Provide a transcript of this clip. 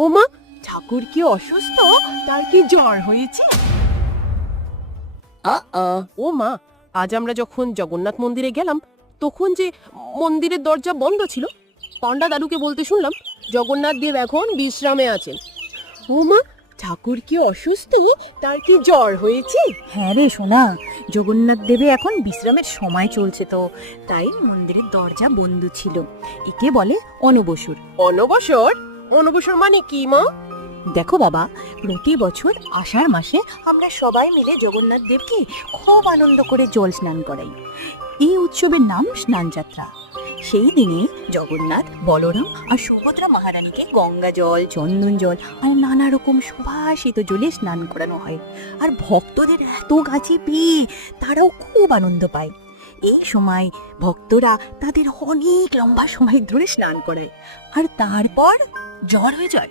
ও মা ঠাকুর কি অসুস্থ? তার কি জ্বর হয়েছে? ও মা আজ আমরা যখন জগন্নাথ মন্দিরে গেলাম তখন যে মন্দিরের দরজা বন্ধ ছিল পান্ডা দাদুকে বলতে শুনলাম জগন্নাথ দেব এখন বিশ্রামে আছেন। ও মা ঠাকুর কি অসুস্থ? তার কি জ্বর হয়েছে? হ্যাঁ রে সোনা জগন্নাথ দেবে এখন বিশ্রামের সময় চলছে তো তাই মন্দিরের দরজা বন্ধ ছিল। একে বলে অনবসর। অনবসর? অনবসর মানে কি, মা? দেখো বাবা, প্রতি বছর আষাঢ় মাসে আমরা সবাই মিলে জগন্নাথ দেবকে খুব আনন্দ করে জল স্নান করাই। এই উৎসবের নাম স্নান যাত্রা সেই দিনে জগন্নাথ, বলরাম আর সুভদ্রা মহারানীকে গঙ্গা জল, চন্দন জল আর নানা রকম সুভাষিত জলে স্নান করানো হয়। আর ভক্তদের এত কাছে পেয়ে তারাও খুব আনন্দ পায়। এই সময় ভক্তরা তাদের অনেক লম্বা সময় ধরে স্নান করে আর তারপর জ্বর হয়ে যায়।